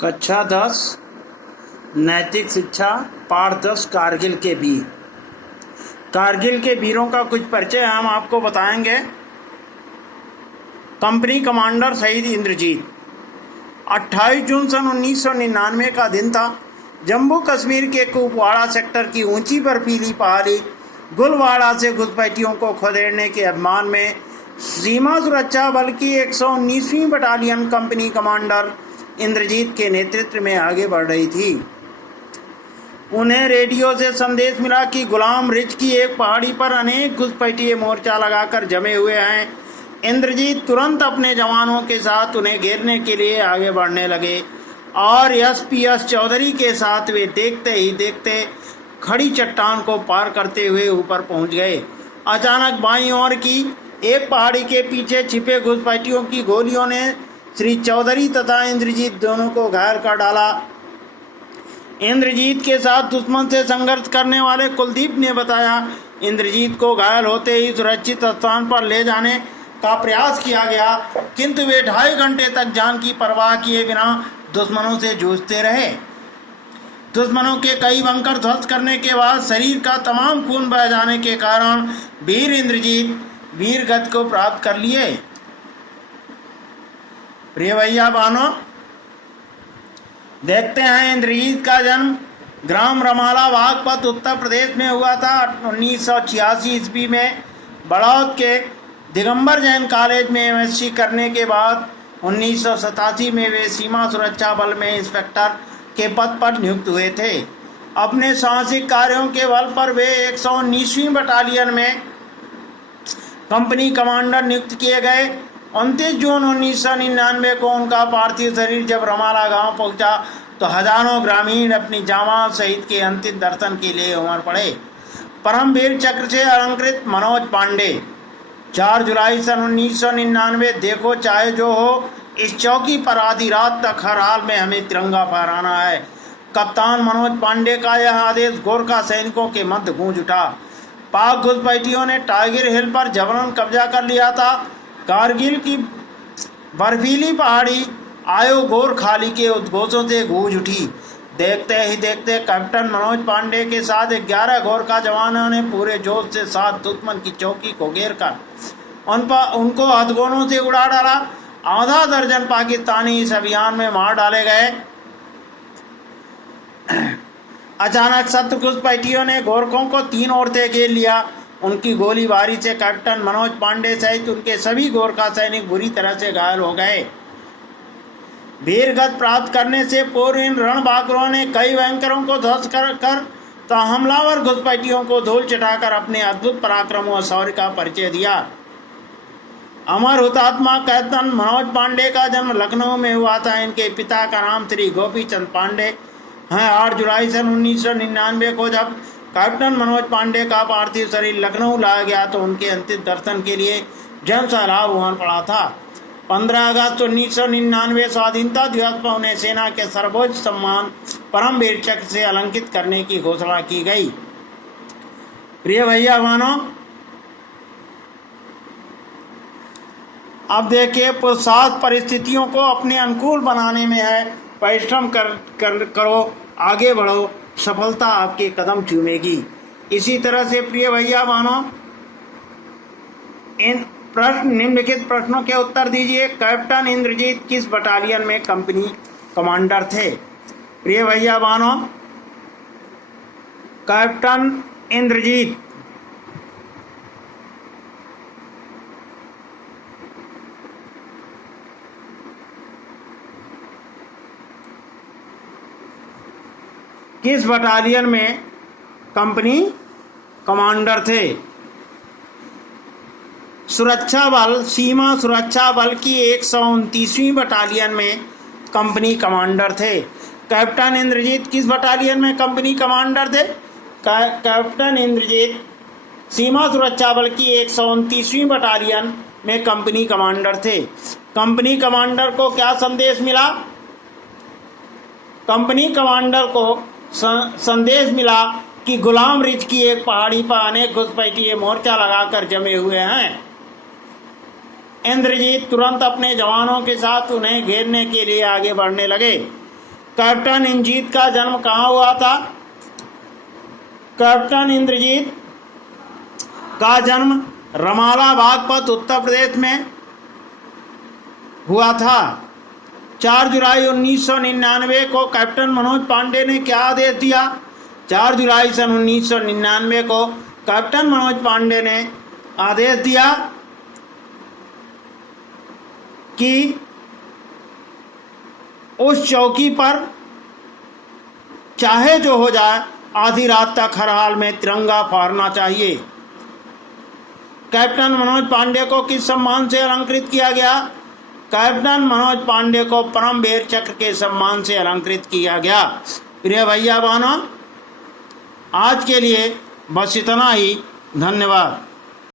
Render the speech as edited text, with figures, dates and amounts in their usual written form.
कक्षा 10 नैतिक शिक्षा पाठ 10 कारगिल के वीर। कारगिल के वीरों का कुछ परिचय हम आपको बताएंगे। कंपनी कमांडर शहीद इंद्रजीत। 28 जून सन 1999 का दिन था। जम्मू कश्मीर के कुपवाड़ा सेक्टर की ऊंची बर्फीली पहाड़ी गुलवाड़ा से घुसपैठियों को खदेड़ने के अभियान में सीमा सुरक्षा बल की 119वीं बटालियन कंपनी कमांडर इंद्रजीत के नेतृत्व में आगे बढ़ रही थी। उन्हें रेडियो से संदेश मिला कि गुलाम रिज की एक पहाड़ी पर अनेक घुसपैठिए मोर्चा लगाकर जमे हुए हैं। इंद्रजीत तुरंत अपने जवानों के साथ उन्हें घेरने के लिए आगे बढ़ने लगे और एसपीएस चौधरी के साथ वे देखते ही देखते खड़ी चट्टान को पार करते हुए ऊपर पहुंच गए। अचानक बाईं ओर की एक पहाड़ी के पीछे छिपे घुसपैठियों की गोलियों ने श्री चौधरी तथा इंद्रजीत दोनों को घायल कर डाला। इंद्रजीत के साथ दुश्मन से संघर्ष करने वाले कुलदीप ने बताया, इंद्रजीत को घायल होते ही सुरक्षित स्थान पर ले जाने का प्रयास किया गया, किंतु वे 2.5 घंटे तक जान की परवाह किए बिना दुश्मनों से जूझते रहे। दुश्मनों के कई बंकर ध्वस्त करने के बाद शरीर का तमाम खून बह जाने के कारण वीर इंद्रजीत वीर गति को प्राप्त कर लिए। प्रिय भैया बहनों, देखते हैं इंद्रजीत का जन्म ग्राम रमाला बागपत उत्तर प्रदेश में हुआ था। 1986 ईस्वी में बड़ौद के दिगंबर जैन कॉलेज में एमएससी करने के बाद 1987 में वे सीमा सुरक्षा बल में इंस्पेक्टर के पद पर नियुक्त हुए थे। अपने साहसिक कार्यों के बल पर वे 119वीं बटालियन में कंपनी कमांडर नियुक्त किए गए। 29 जून 1999 को उनका पार्थिव शरीर जब रमाला गांव पहुंचा तो हजारों ग्रामीण अपनी जामात शहीद के अंतिम दर्शन के लिए उमड़ पड़े। परमवीर चक्र से अलंकृत मनोज पांडे। 4 जुलाई सन 1999। देखो चाहे जो हो, इस चौकी पर आधी रात तक हर हाल में हमें तिरंगा फहराना है। कप्तान मनोज पांडे का यह आदेश गोरखा सैनिकों के मध्य गूंज उठा। पाक घुसपैठियों ने टाइगर हिल पर जबरन कब्जा कर लिया था। कारगिल की बर्फीली पहाड़ी आयो गोर खाली के उद्घोषों से गूंज उठी। देखते ही देखते कैप्टन मनोज पांडे के साथ 11 गोरखा जवानों ने पूरे जोश से साथ दुश्मन की चौकी को घेर कर उनको हथगोलों से उड़ा डाला। आधा दर्जन पाकिस्तानी इस अभियान में मार डाले गए। अचानक शत्रु घुसपैठियों ने गोरखों को 3 ओर से घेर लिया। उनकी गोलीबारी से कैप्टन मनोज पांडे सहित उनके सभी गोरखा सैनिक बुरी तरह से घायल हो गए। वीरगति प्राप्त करने से पूर्व इन रणबांकुरों ने कई बैंकरों को ध्वस्त कर तो हमलावर घुसपैठियों को धूल चटाकर अपने अद्भुत पराक्रम और शौर्य का परिचय दिया। अमर हुतात्मा कैप्टन मनोज पांडे का जन्म लखनऊ में हुआ था। इनके पिता का नाम श्री गोपी चंद पांडे हैं। 8 जुलाई सन 1999 को जब कैप्टन मनोज पांडे का पार्थिव शरीर लखनऊ लाया गया तो उनके अंतिम दर्शन के लिए जन सैलाब उमड़ पड़ा था। 15 अगस्त 1999 स्वाधीनता दिवस पर उन्हें सेना के सर्वोच्च सम्मान परमवीर चक्र से अलंकृत करने की घोषणा की गई। प्रिय भैया बहनों, अब देखिए, पुरुषार्थ परिस्थितियों को अपने अनुकूल बनाने में है। परिश्रम करो, आगे बढ़ो, सफलता आपके कदम चूमेगी। इसी तरह से प्रिय भैया बहनों, इन निम्नलिखित प्रश्नों के उत्तर दीजिए। कैप्टन इंद्रजीत किस बटालियन में कंपनी कमांडर थे? प्रिय भैया बहनों, कैप्टन इंद्रजीत किस बटालियन में कंपनी कमांडर थे? सुरक्षा बल सीमा सुरक्षा बल की 129वीं बटालियन में कंपनी कमांडर थे। कैप्टन इंद्रजीत किस बटालियन में कंपनी कमांडर थे? कैप्टन इंद्रजीत सीमा सुरक्षा बल की 129वीं बटालियन में कंपनी कमांडर थे। कंपनी कमांडर को क्या संदेश मिला? कंपनी कमांडर को संदेश मिला कि गुलाम रिज की एक पहाड़ी पर अनेक घुसपैठिए मोर्चा लगाकर जमे हुए हैं। इंद्रजीत तुरंत अपने जवानों के साथ उन्हें घेरने के लिए आगे बढ़ने लगे। कैप्टन इंद्रजीत का जन्म कहाँ हुआ था? कैप्टन इंद्रजीत का जन्म रमाला बागपत उत्तर प्रदेश में हुआ था। 4 जुलाई 1999 को कैप्टन मनोज पांडे ने क्या आदेश दिया? 4 जुलाई सन 1999 को कैप्टन मनोज पांडे ने आदेश दिया कि उस चौकी पर चाहे जो हो जाए आधी रात तक हर हाल में तिरंगा फहरना चाहिए। कैप्टन मनोज पांडे को किस सम्मान से अलंकृत किया गया? कैप्टन मनोज पांडे को परमवीर चक्र के सम्मान से अलंकृत किया गया। प्रिय भैया बहनों, आज के लिए बस इतना ही। धन्यवाद।